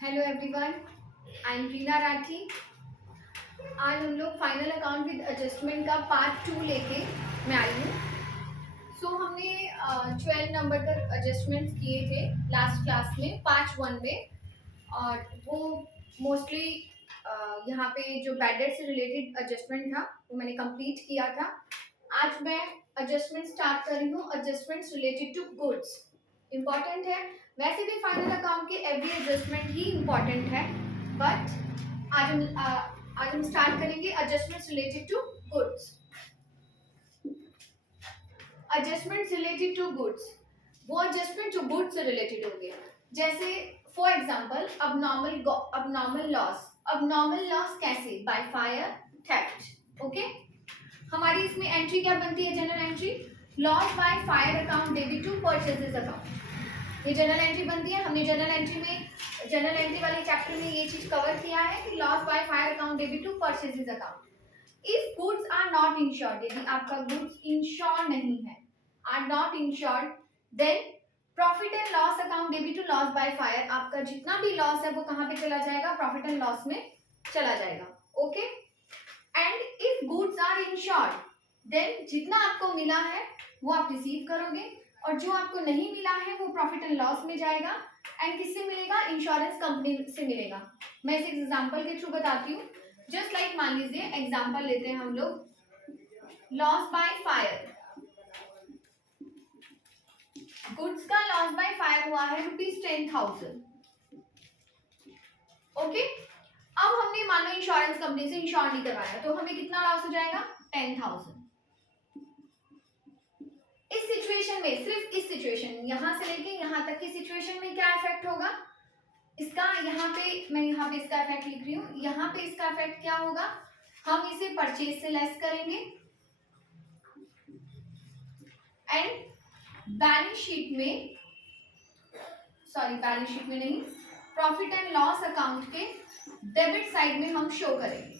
Hello everyone, I am Reena Rathi. आज हम लोग फाइनल अकाउंट विद एडजस्टमेंट का पार्ट 2 लेके मैं आई हूँ। हमने 12 नंबर तक एडजस्टमेंट्स किए थे लास्ट क्लास में पार्ट 1 में, और वो मोस्टली यहाँ पे जो बैड डेट से रिलेटेड एडजस्टमेंट था वो मैंने कंप्लीट किया था। आज मैं एडजस्टमेंट स्टार्ट कर रही हूँ, adjustments related to goods. Important है, वैसे भी फाइनल अकाउंट के एवरी एडजस्टमेंट ही इम्पॉर्टेंट है, बट आज हम स्टार्ट करेंगे adjustments related to goods. Adjustments related to goods, वो एडजस्टमेंट जो गुड्स से रिलेटेड होंगे, जैसे फॉर एग्जांपल अबनॉर्मल लॉस कैसे? By fire, theft. ओके, हमारी इसमें एंट्री क्या बनती है? Journal entry loss by fire account debit to purchases account. ये जनरल एंट्री बनती है। हमने जनरल एंट्री वाले चैप्टर में ये चीज कवर किया है कि loss by fire account debit to purchases account. If goods are not insured, यदि आपका गुड्स इंश्योर नहीं है, are not insured, then profit and loss account debit to loss by fire. आपका जितना भी लॉस है वो कहाँ पे चला जाएगा? प्रॉफिट एंड लॉस में चला जाएगा। Okay, and if goods are insured, then जितना आपको मिला है वो आप रिसीव करोगे, और जो आपको नहीं मिला है वो प्रॉफिट एंड लॉस में जाएगा। एंड किससे मिलेगा? इंश्योरेंस कंपनी से मिलेगा। मैं इसे एग्जांपल के थ्रू बताती हूँ। जस्ट लाइक मान लीजिए एग्जांपल लेते हैं हम लोग, लॉस बाय फायर। गुड्स का लॉस बाय फायर हुआ है ₹10,000। ओके, अब हमने मान लो इंश्योरेंस कंपनी से इंश्योर नहीं करवाया, तो हमें कितना लॉस हो जाएगा? 10,000। इस सिचुएशन में, सिर्फ इस सिचुएशन, यहां से लेके यहां तक की सिचुएशन में क्या इफेक्ट होगा इसका? यहाँ पे मैं यहाँ पे इसका इफेक्ट लिख रही हूँ। यहाँ पे इसका इफेक्ट क्या होगा? हम इसे परचेज से लेस करेंगे एंड बैलेंस शीट में, नहीं, प्रॉफिट एंड लॉस अकाउंट के डेबिट साइड में हम शो करेंगे।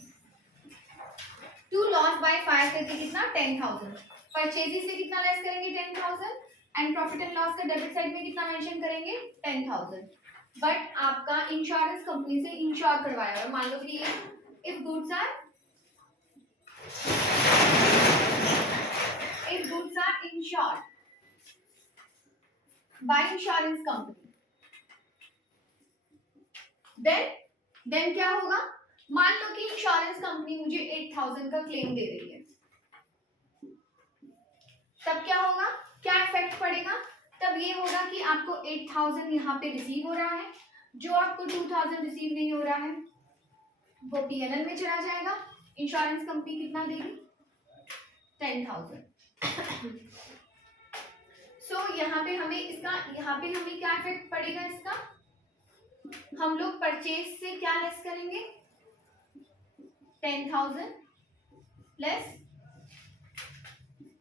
टू लॉस बाय फायर करके कितना? 10,000। परचेजिंग से कितना लेस करेंगे? 10,000। एंड प्रॉफिट एंड लॉस का डेबिट साइड में कितना मेंशन करेंगे? 10,000। बट आपका इंश्योरेंस कंपनी से इंश्योर करवाया है, मान लो कि if goods are insured by insurance company, then क्या होगा? मान लो कि इंश्योरेंस कंपनी मुझे 8,000 का क्लेम दे रही है, तब क्या होगा? क्या इफेक्ट पड़ेगा? तब ये होगा कि आपको 8,000 यहाँ पे रिसीव हो रहा है, जो आपको 2,000 रिसीव नहीं हो रहा है वो पीएनएल में चला जाएगा। इंश्योरेंस कंपनी कितना देगी? 10,000। यहाँ पे हमें क्या इफेक्ट पड़ेगा इसका? हम लोग परचेज से क्या लेस करेंगे? 10,000 less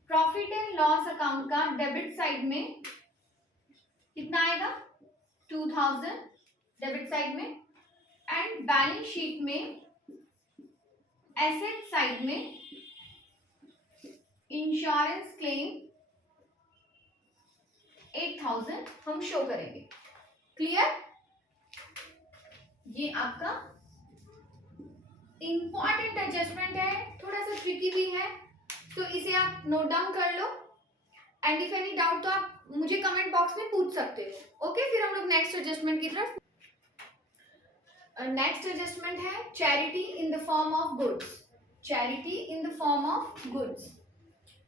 profit and loss account का डेबिट साइड में कितना आएगा? 2,000 डेबिट साइड में, एंड बैलेंस शीट में एसेट साइड में इंश्योरेंस क्लेम 8,000 हम शो करेंगे। क्लियर? ये आपका इंपॉर्टेंट एडजस्टमेंट है, थोड़ा सा ट्रिकी भी है, तो इसे आप नोट डाउन कर लो। एंड इफ एनी डाउट तो आप मुझे कमेंट बॉक्स में पूछ सकते हो। ओके, फिर हम लोग नेक्स्ट एडजस्टमेंट की तरफ। नेक्स्ट एडजस्टमेंट है charity in the form of goods. Charity in the form of goods.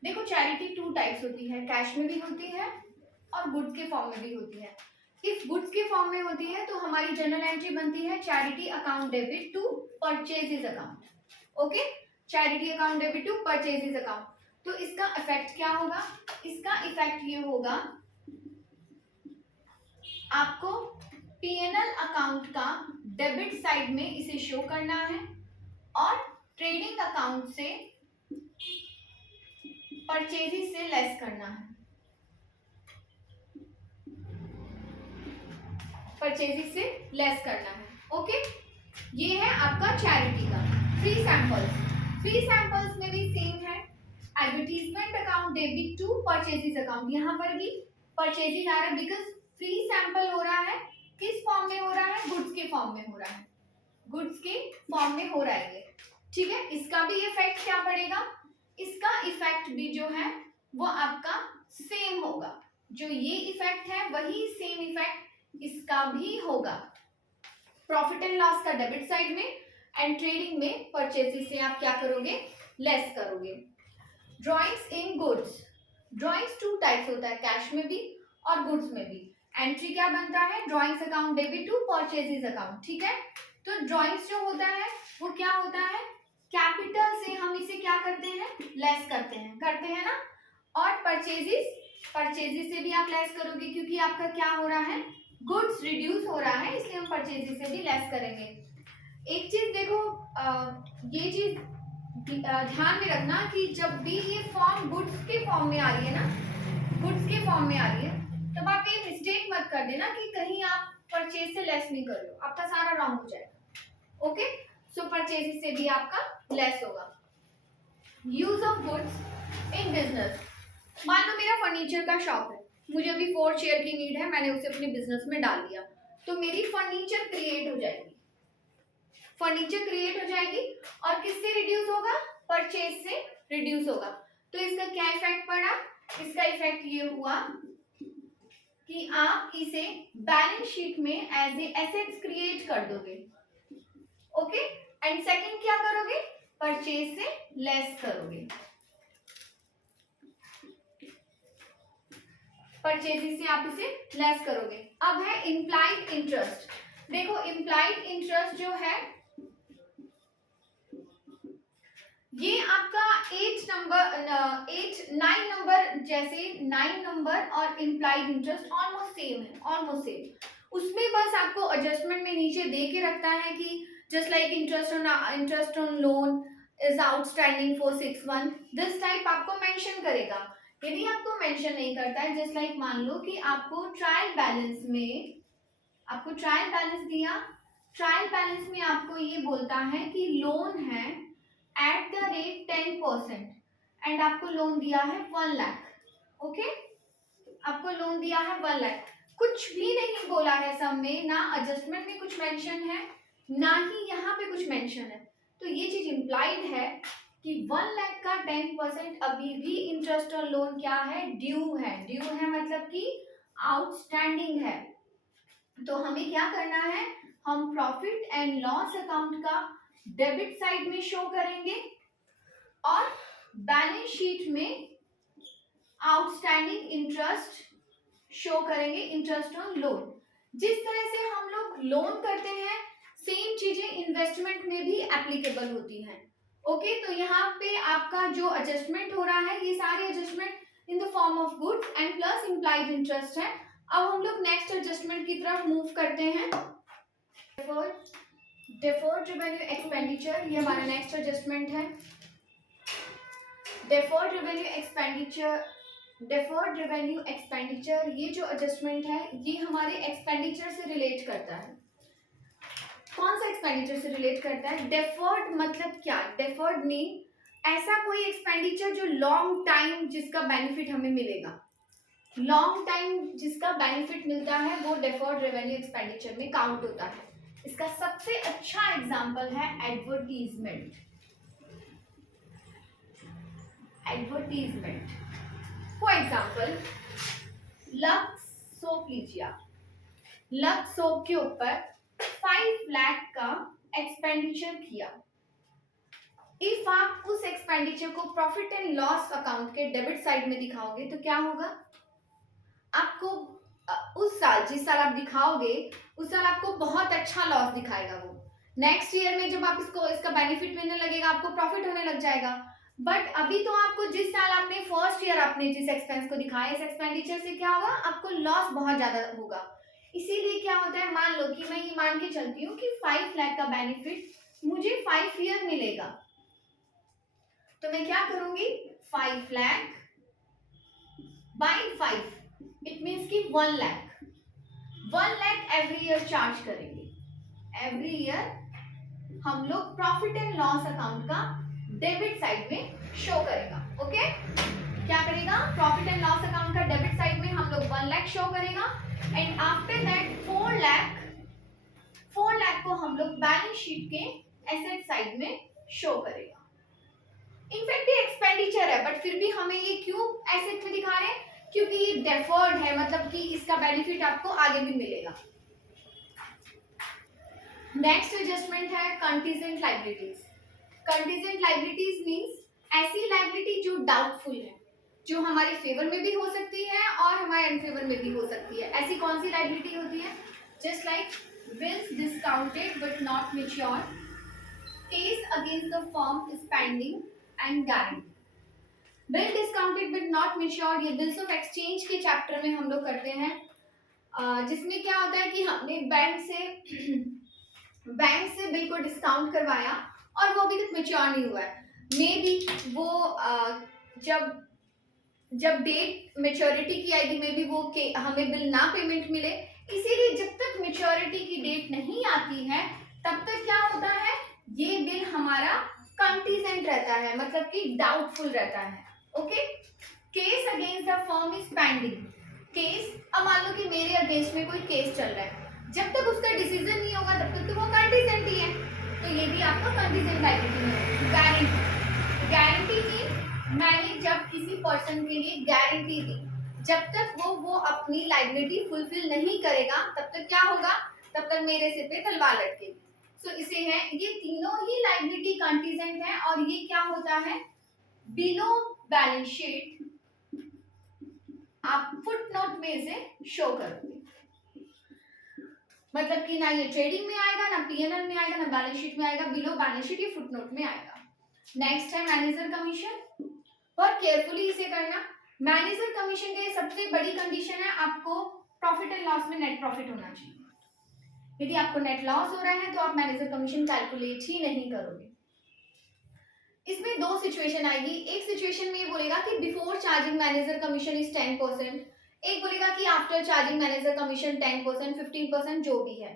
देखो, चैरिटी 2 टाइप्स होती है, कैश में भी होती है और गुड्स के फॉर्म में भी होती है। इफ गुड्स के फॉर्म में होती है तो हमारी जनरल एंट्री बनती है charity account debit to purchases account. Okay, charity account debit to purchases account. तो इसका इफेक्ट क्या होगा? इसका इफेक्ट ये होगा, आपको पीएनएल अकाउंट का डेबिट साइड में इसे शो करना है और ट्रेडिंग अकाउंट से परचेजेस से लेस करना है। परचेजिंग से लेस करना है। ओके, ये है आपका चैरिटी का। फ्री सैंपल्स में भी सेम है। Advertisement account debit to purchasing account, यहाँ पर भी परचेजिंग आ रहा है बिकॉज फ्री सैंपल हो रहा है, किस फॉर्म में हो रहा है? गुड्स के फॉर्म फॉर्म में हो रहा है, गुड्स के फॉर्म में हो रहा है ये, ठीक है। इसका भी इफेक्ट क्या पड़ेगा, इसका इफेक्ट भी जो है वो आपका सेम होगा, जो ये इफेक्ट है वही सेम इफेक्ट इसका भी होगा। प्रॉफिट एंड लॉस का डेबिट साइड में एंड ट्रेडिंग में परचेजेस से आप क्या करोगे, लेस करोगे। ड्रॉइंग्स इन गुड्स, ड्रॉइंग्स टू टाइप्स होता है, कैश में भी और गुड्स में भी। एंट्री क्या बनता है, drawings account debit to purchases account, ठीक है। तो ड्रॉइंग्स जो होता है वो क्या होता है, कैपिटल से हम इसे क्या करते हैं, लेस करते हैं ना। और परचेजेस से भी आप लेस करोगे, क्योंकि आपका क्या हो रहा है, गुड्स रिड्यूस हो रहा है, इसलिए हम परचेजेस से भी लेस करेंगे। एक चीज देखो, ये चीज ध्यान में रखना कि जब भी ये फॉर्म गुड्स के फॉर्म में आ रही है ना, गुड्स के फॉर्म में आ रही है, तब आप ये मिस्टेक मत कर देना कि कहीं आप परचेज से लेस नहीं कर रहे हो, आपका सारा रॉन्ग हो जाएगा। ओके, सो परचेज से भी आपका लेस होगा। Use of goods in business, मान लो मेरा फर्नीचर का शॉप है, मुझे अभी 4 चेयर की नीड है, मैंने उसे अपने बिजनेस में डाल दिया, तो मेरी फर्नीचर क्रिएट हो जाएगी, फर्नीचर क्रिएट हो जाएगी और किससे रिड्यूस होगा, परचेज से रिड्यूस होगा। तो इसका क्या इफेक्ट पड़ा, इसका इफेक्ट ये हुआ कि आप इसे बैलेंस शीट में एज ए एसेट्स क्रिएट कर दोगे। ओके, एंड सेकंड क्या करोगे, परचेज से लेस करोगे, परचेज से आप इसे लेस करोगे। अब है इम्प्लाइड इंटरेस्ट, देखो इम्प्लाइड इंटरेस्ट जो है ये आपका 9 नंबर, जैसे 9 नंबर और इम्प्लाइड इंटरेस्ट ऑलमोस्ट सेम है, ऑलमोस्ट सेम। उसमें बस आपको एडजस्टमेंट में नीचे दे के रखता है कि just like interest on loan is outstanding for 6 month, this type आपको मेंशन करेगा। यदि आपको मेंशन नहीं करता है, जस्ट लाइक मान लो कि आपको ट्रायल बैलेंस दिया, ट्रायल बैलेंस में आपको ये बोलता है कि लोन है एट द रेट 10% एंड आपको लोन दिया है 1 लाख, ओके, आपको लोन दिया है 1 लाख, कुछ भी नहीं बोला है सम में, ना एडजस्टमेंट में कुछ मेंशन है, ना ही यहाँ पे कुछ मेंशन है। तो ये चीज इम्प्लाइड है कि 1 लाख का 10% अभी भी इंटरेस्ट और लोन क्या है, ड्यू है मतलब कि आउटस्टैंडिंग है। तो हमें क्या करना है, हम प्रॉफिट एंड लॉस अकाउंट का डेबिट साइड में शो करेंगे और बैलेंस शीट में आउटस्टैंडिंग इंटरेस्ट शो करेंगे, इंटरेस्ट ऑन लोन। जिस तरह से हम लोग लोन करते हैं सेम चीजें इन्वेस्टमेंट में भी एप्लीकेबल होती हैं। ओके, तो यहाँ पे आपका जो एडजस्टमेंट हो रहा है, ये सारे adjustment in the form of goods and plus implied interest है। अब हम लोग नेक्स्ट एडजस्टमेंट की तरफ मूव करते हैं। डेफर्ड रेवेन्यू एक्सपेंडिचर, ये हमारा नेक्स्ट एडजस्टमेंट है। डेफर्ड रेवेन्यू एक्सपेंडिचर, ये जो एडजस्टमेंट है ये हमारे एक्सपेंडिचर से रिलेट करता है। कौन सा एक्सपेंडिचर से रिलेट करता है, डेफर्ड मतलब क्या, डेफर्ड मीन ऐसा कोई एक्सपेंडिचर जो लॉन्ग टाइम जिसका बेनिफिट हमें मिलेगा, लॉन्ग टाइम जिसका बेनिफिट मिलता है वो डेफर्ड रेवेन्यू एक्सपेंडिचर में काउंट होता है। इसका सबसे अच्छा एग्जांपल है advertisement. For example lux soap लीजिए आप, लक्स सोप के ऊपर 5 लाख का एक्सपेंडिचर किया। इफ आप उस एक्सपेंडिचर को प्रॉफिट एंड लॉस अकाउंट के डेबिट साइड में दिखाओगे तो क्या होगा, आपको उस साल, जिस साल आप दिखाओगे उस साल आपको बहुत अच्छा लॉस दिखाएगा वो। नेक्स्ट ईयर में जब आप इसका बेनिफिट मिलने लगेगा आपको प्रॉफिट होने लग जाएगा। बट अभी तो आपको जिस साल आपने फर्स्ट ईयर आपने जिस एक्सपेंस को दिखाया, इस एक्सपेंडिचर से क्या होगा, आपको लॉस बहुत ज्यादा होगा। इसीलिए क्या होता है, मान लो कि मैं ये मान के चलती हूँ कि 5 लाख का बेनिफिट मुझे 5 ईयर मिलेगा, तो मैं क्या करूंगी, 5 लाख बाई 5, इट मीन्स कि 1 लाख एवरी ईयर चार्ज करेंगे। एवरी ईयर हम लोग प्रॉफिट एंड लॉस अकाउंट का डेबिट साइड में शो करेगा। ओके, क्या करेगा, प्रॉफिट एंड लॉस अकाउंट का डेबिट साइड में हम लोग 1 लाख शो करेगा एंड आफ्टर दैट 4 लाख लोग बैलेंस शीट के एसेट साइड में शो करेगा। इनफैक्ट ये एक्सपेंडिचर है बट फिर भी हमें ये क्यों एसेट में दिखा रहे हैं, क्योंकि ये डेफर्ड है, मतलब कि इसका बेनिफिट आपको आगे भी मिलेगा। नेक्स्ट एडजस्टमेंट है contingent liabilities. Contingent liabilities means ऐसी लायबिलिटी जो डाउटफुल है, जो हमारे फेवर में भी हो सकती है और हमारे अनफेवर में भी हो सकती है। ऐसी कौन सी लायबिलिटी होती है? Just like bills discounted but not mature, case against the firm is pending and guarantee. Bill discounted but not mature ये बिल्स ऑफ एक्सचेंज के चैप्टर में हम लोग करते हैं, जिसमें क्या होता है कि हमने बैंक से बिल को डिस्काउंट करवाया और वो अभी तक मैच्योर नहीं हुआ है। मे बी वो जब डेट मैच्योरिटी की आएगी मे बी वो हमें बिल ना पेमेंट मिले, इसीलिए जब तक मैच्योरिटी की डेट नहीं आती है तब तक क्या होता है, ये बिल हमारा कंटीजेंट रहता है, मतलब कि डाउटफुल रहता है। Okay, case against the firm is pending. Case, अब मान लो कि मेरे अगेंस्ट में कोई केस चल रहा है, जब तक उसका डिसीजन नहीं होगा तब तक तो वो कंटीजेंट ही है, तो ये भी आपका कंटीजेंट लायबिलिटी है। गारंटी, गारंटी की मैंने जब किसी पर्सन के लिए गारंटी दी, जब तक वो अपनी लायबिलिटी फुलफिल नहीं करेगा तब तक क्या होगा, तब तक मेरे सिर पे तलवार लटकेगी। सो इसे है, ये तीनों ही लायबिलिटी कंटीजेंट है और ये क्या होता है, बिलो बैलेंस शीट आप फुटनोट में इसे शो करोगे, मतलब कि ना ये ट्रेडिंग में आएगा, ना पीएनएल में आएगा, ना बैलेंस शीट में आएगा, बिलो बैलेंस शीट ये फुटनोट में आएगा। नेक्स्ट है मैनेजर कमीशन, बहुत केयरफुली इसे करना। मैनेजर कमीशन के सबसे बड़ी कंडीशन है आपको प्रॉफिट एंड लॉस में नेट प्रॉफिट होना चाहिए। यदि आपको नेट लॉस हो रहा है तो आप मैनेजर कमीशन कैलकुलेट ही नहीं करोगे। इसमें दो सिचुएशन आएगी, एक सिचुएशन में ये बोलेगा कि before charging manager commission is 10%, एक बोलेगा कि आफ्टर चार्जिंग मैनेजर कमीशन 10%, 15% जो भी है।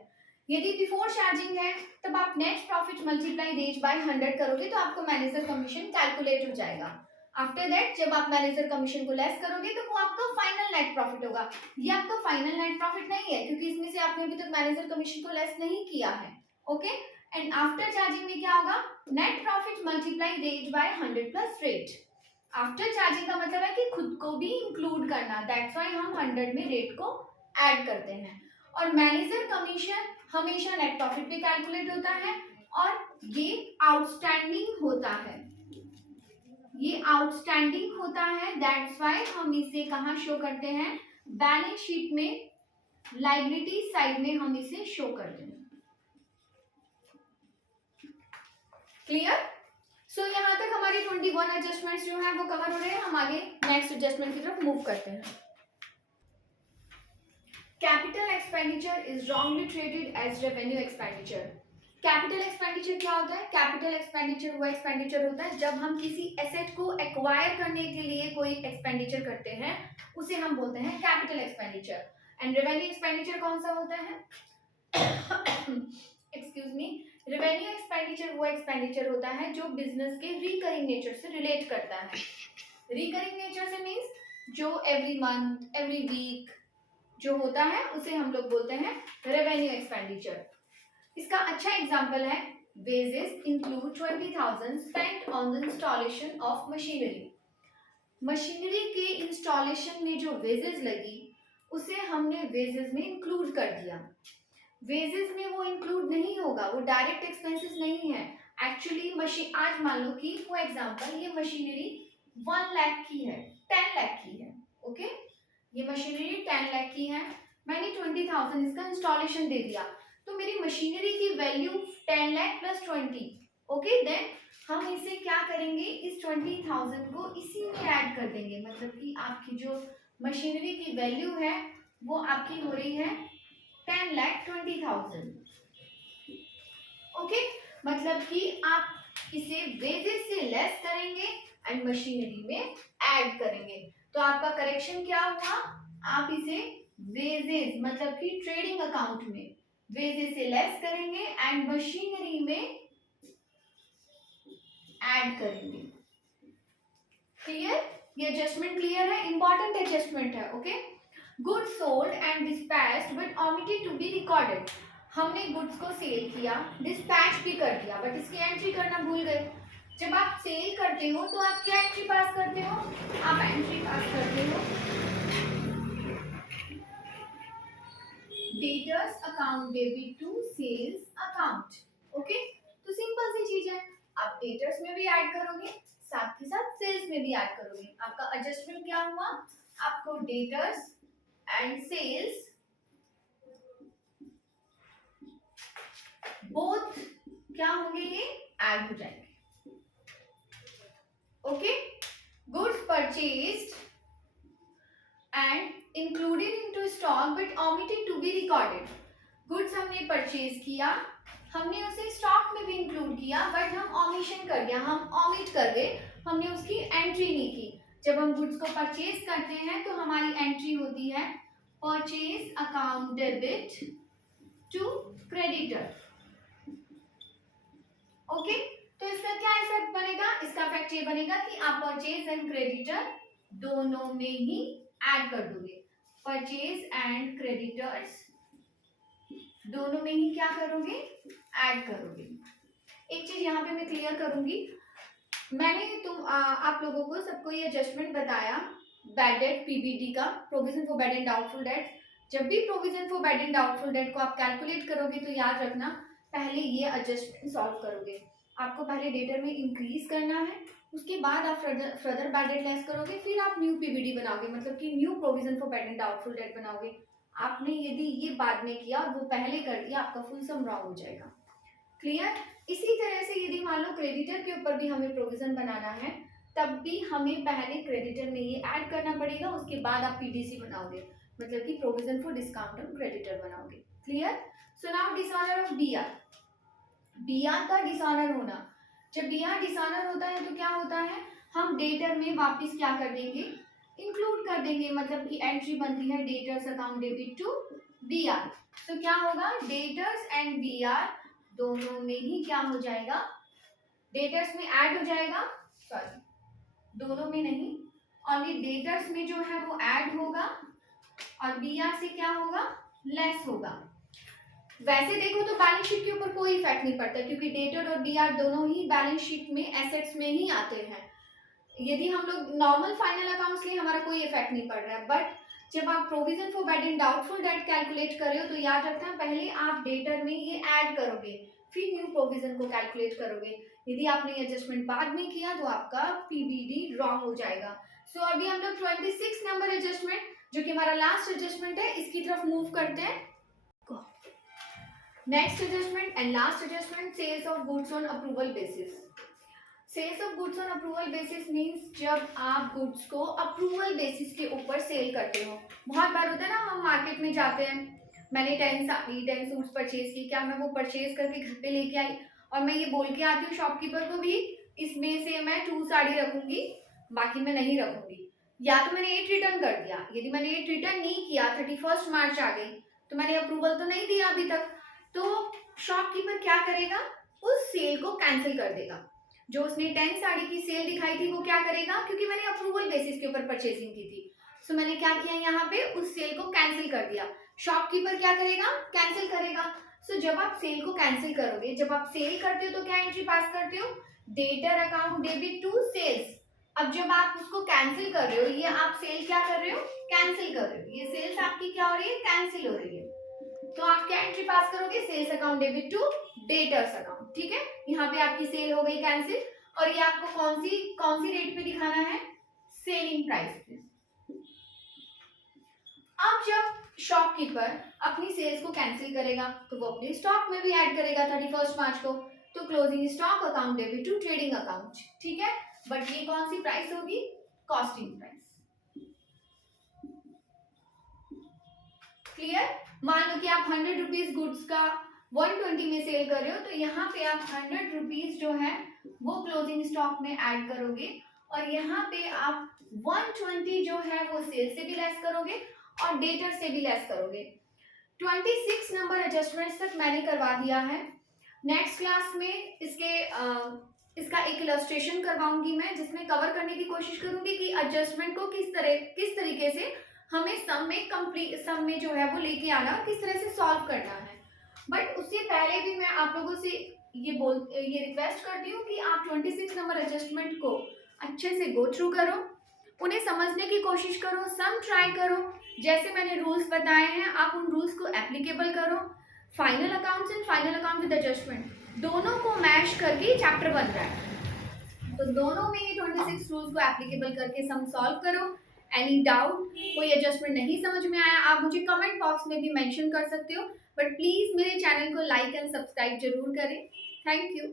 यदि बिफोर चार्जिंग है तब आप net profit multiply rate by 100 करोगे तो आपको मैनेजर कमीशन कैलकुलेट हो जाएगा। आफ्टर दैट जब आप मैनेजर कमीशन को लेस करोगे तो वो आपका फाइनल नेट प्रॉफिट होगा। ये आपका फाइनल नेट प्रॉफिट नहीं है क्योंकि इसमें से आपने अभी तक मैनेजर कमीशन को लेस नहीं किया है। ओके, एंड आफ्टर चार्जिंग में क्या होगा, net profit multiply rate by 100 plus rate. After charging का मतलब है कि खुद को भी इंक्लूड करना, दैट्स व्हाई हम 100 में रेट को ऐड करते हैं। और मैनेजर कमीशन हमेशा नेट प्रॉफिट पे कैलकुलेट होता है और ये आउटस्टैंडिंग होता है, ये आउटस्टैंडिंग होता है, दैट्स व्हाई हम इसे कहाँ शो करते हैं, बैलेंस शीट में लायबिलिटी साइड में हम इसे शो करते हैं। क्लियर? सो यहाँ तक हमारे 21 एडजस्टमेंट्स जो हैं वो कवर हो रहे हैं। हम आगे नेक्स्ट एडजस्टमेंट की तरफ मूव करते हैं। Capital expenditure is wrongly treated as revenue expenditure. Capital expenditure क्या होता है? कैपिटल एक्सपेंडिचर वो एक्सपेंडिचर होता है जब हम किसी एसेट को एक्वायर करने के लिए कोई एक्सपेंडिचर करते हैं, उसे हम बोलते हैं capital expenditure. And revenue expenditure कौन सा होता है? एक्सक्यूज मी, रेवेन्यू एक्सपेंडिचर वो एक्सपेंडिचर होता है जो बिजनेस के रिकरिंग नेचर से रिलेट करता है। रिकरिंग नेचर से मींस जो एवरी मंथ एवरी वीक जो होता है उसे हम लोग बोलते हैं रेवेन्यू एक्सपेंडिचर। इसका अच्छा एग्जांपल है wages include 20,000 spent on the installation of machinery. Machinery के इंस्टॉलेशन में जो वेजेस लगी उसे हमने वेजेस में इंक्लूड कर दिया। वेजेस में वो इंक्लूड नहीं होगा, वो डायरेक्ट एक्सपेंसेस नहीं है। एक्चुअली मशीन, आज मान लो कि फॉर एग्जांपल ये मशीनरी 1 लाख की है, 10 लाख की है। ओके, ये मशीनरी 10 लाख की है, मैंने 20,000 इसका इंस्टॉलेशन दे दिया, तो मेरी मशीनरी की value 10 lakh plus 20। Okay, then हम इसे क्या करेंगे, इस 20,000 को इसी में ऐड कर देंगे, मतलब कि आपकी जो मशीनरी की वैल्यू है वो आपकी हो रही है 10,20,000। ओके, मतलब कि आप इसे वेजेस से लेस करेंगे एंड मशीनरी में ऐड करेंगे, तो आपका करेक्शन क्या हुआ, आप इसे वेजेस मतलब कि ट्रेडिंग अकाउंट में वेजेस से लेस करेंगे एंड मशीनरी में ऐड करेंगे। क्लियर? ये एडजस्टमेंट क्लियर है? इंपॉर्टेंट एडजस्टमेंट है। Okay, good sold and dispatched but omitted to be recorded. हमने गुड्स को सेल किया, डिस्पैच भी कर दिया, बट इसकी एंट्री करना भूल गए। जब आप सेल करते हो तो आप क्या एंट्री पास करते हो? आप एंट्री पास करते हो debtors account debit to sales account. Okay, तो सिंपल सी चीज है, आप डेटर्स में भी ऐड करोगे, साथ के साथ सेल्स में भी ऐड करोगे। आपका एडजस्टमेंट क्या हुआ? आपको डेटर्स एंड सेल्स बोथ क्या होंगे? ये ऐड हो जाएंगे। Okay, goods purchased and included into stock but omitted to be recorded. Goods हमने परचेज किया, हमने उसे स्टॉक में भी इंक्लूड किया, बट हम ओमिशन कर गया, हम ओमिट कर गए, हमने उसकी एंट्री नहीं की। जब हम गुड्स को परचेज करते हैं तो हमारी एंट्री होती है purchase account debit to creditor. Okay, तो इसका क्या इफेक्ट बनेगा? इसका इफेक्ट ये बनेगा कि आप परचेज एंड क्रेडिटर दोनों में ही ऐड कर दोगे। परचेज एंड क्रेडिटर्स दोनों में ही क्या करोगे? ऐड करोगे। एक चीज यहाँ पे मैं क्लियर करूंगी, मैंने आप लोगों को सबको ये एडजस्टमेंट बताया बैड डेट पीबीडी का, provision for bad and doubtful debt. जब भी provision for bad and doubtful debt को आप कैलकुलेट करोगे तो याद रखना पहले ये एडजस्टमेंट सॉल्व करोगे। आपको पहले डेटर में इंक्रीज करना है, उसके बाद आप फर्दर बैड डेट लेस करोगे, फिर आप न्यू पीबीडी बनाओगे, मतलब कि new provision for bad and doubtful debt बनाओगे। आपने यदि ये बाद में किया और वो पहले कर दिया, आपका फुल सम रॉन्ग हो जाएगा। क्लियर? इसी तरह से यदि मान लो क्रेडिटर के ऊपर भी हमें प्रोविजन बनाना है, तब भी हमें पहले क्रेडिटर में ये ऐड करना पड़ेगा, उसके बाद आप पीडीसी बनाओगे, मतलब कि provision for discount on creditor बनाओगे। Clear? So now dishonour of BR. BR का डिसऑनर होना, जब बीआर डिसऑनर होता है तो क्या होता है? हम डेटर में वापस क्या कर देंगे? इंक्लूड कर देंगे, मतलब कि एंट्री बनती है debtors account debit to B. R क्या होगा? डेटर्स एंड बीआर दोनों में ही क्या हो जाएगा? डेटर्स में ऐड हो जाएगा, सॉरी दोनों में नहीं, ओनली डेटर्स में जो है वो ऐड होगा और बीआर से क्या होगा? लेस होगा। वैसे देखो तो बैलेंस शीट के ऊपर कोई इफेक्ट नहीं पड़ता, क्योंकि डेटर और बीआर दोनों ही बैलेंस शीट में एसेट्स में ही आते हैं। यदि हम लोग नॉर्मल फाइनल अकाउंट्स लिए हमारा कोई इफेक्ट नहीं पड़ रहा है, बट जब आप provision for bad and doubtful debt calculate कर रहे हो तो याद रखना पहले आप डेटर में ये ऐड करोगे, फिर न्यू प्रोविजन को कैलकुलेट करोगे। यदि आपने एडजस्टमेंट बाद में किया तो आपका पीबीडी रॉन्ग हो जाएगा। सो अभी हम लोग 26 नंबर एडजस्टमेंट, जो कि हमारा लास्ट एडजस्टमेंट है, इसकी तरफ मूव करते हैं। Next adjustment and last adjustment, sales of goods on approval basis. Sales of goods on approval basis means जब आप गुड्स को अप्रूवल बेसिस के ऊपर सेल करते हो। बहुत बार होता है ना, हम मार्केट में जाते हैं, मैंने 10 साड़ी 10 सूट्स परचेज की, क्या मैं वो परचेज करके घर पे लेके आई और मैं ये बोल के आती हूँ शॉपकीपर को भी इसमें से मैं 2 साड़ी रखूंगी, बाकी मैं नहीं रखूंगी। या तो मैंने 8 रिटर्न कर दिया, यदि मैंने 8 रिटर्न नहीं किया, 31 मार्च आ गई, तो मैंने अप्रूवल तो नहीं दिया अभी तक, तो शॉपकीपर क्या करेगा? उस सेल को कैंसिल कर देगा। जो उसने 10 साड़ी की सेल दिखाई थी वो क्या करेगा? क्योंकि मैंने अप्रूवल बेसिस के ऊपर परचेसिंग की थी, सो मैंने क्या किया? यहाँ पे उस सेल को कैंसिल कर दिया। शॉपकीपर क्या करेगा? कैंसिल करेगा। सो जब आप सेल को कैंसिल करोगे, जब आप सेल करते हो तो क्या एंट्री पास करते हो? Debtor account debit to sales. अब जब आप उसको कैंसिल कर रहे हो, ये आप सेल क्या कर रहे हो? कैंसिल कर रहे हो। ये सेल्स आपकी क्या हो रही है? कैंसिल हो रही है। तो आप क्या एंट्री पास करोगे? Sales account debit to debtors account. ठीक है, यहाँ पे आपकी सेल हो गई कैंसिल, और ये आपको कौन सी रेट पे दिखाना है? सेलिंग प्राइस पे। अब जब शॉपकीपर अपनी सेल्स को कैंसिल करेगा तो वो अपने स्टॉक में भी ऐड करेगा 31 मार्च को, तो closing stock account debit to trading account. ठीक है, बट ये कौन सी प्राइस होगी? Costing price. क्लियर? मान लो कि आप 100 रुपीज गुड्स का 120 में सेल कर रहे हो, तो यहाँ पे आप 100 रुपीज जो है वो क्लोजिंग स्टॉक में ऐड करोगे, और यहाँ पे आप 120 जो है वो सेल से भी लेस करोगे और डेटर से भी लेस करोगे। 26 नंबर एडजस्टमेंट्स तक मैंने करवा दिया है। नेक्स्ट क्लास में इसका एक इलस्ट्रेशन करवाऊंगी मैं, जिसमें कवर करने की कोशिश करूंगी कि एडजस्टमेंट को किस तरीके से हमें सम में जो है वो लेके आना और किस तरह से सॉल्व करना है। बट पहले भी मैं आप लोगों से ये रिक्वेस्ट करती हूँ कि आप 26 नंबर एडजस्टमेंट को अच्छे से गो थ्रू करो, उन्हें समझने की कोशिश करो, सम ट्राई करो, जैसे मैंने रूल्स बताए हैं आप उन रूल्स को एप्लीकेबल करो। Final accounts and final account with adjustment दोनों को मैश करके चैप्टर बन रहा है, तो दोनों में ये 26 रूल्स को एप्लीकेबल करके सम सॉल्व करो। एनी डाउट, कोई एडजस्टमेंट नहीं समझ में आया, आप मुझे कमेंट बॉक्स में भी मेंशन कर सकते हो, बट प्लीज मेरे चैनल को लाइक एंड सब्सक्राइब जरूर करें। Thank you.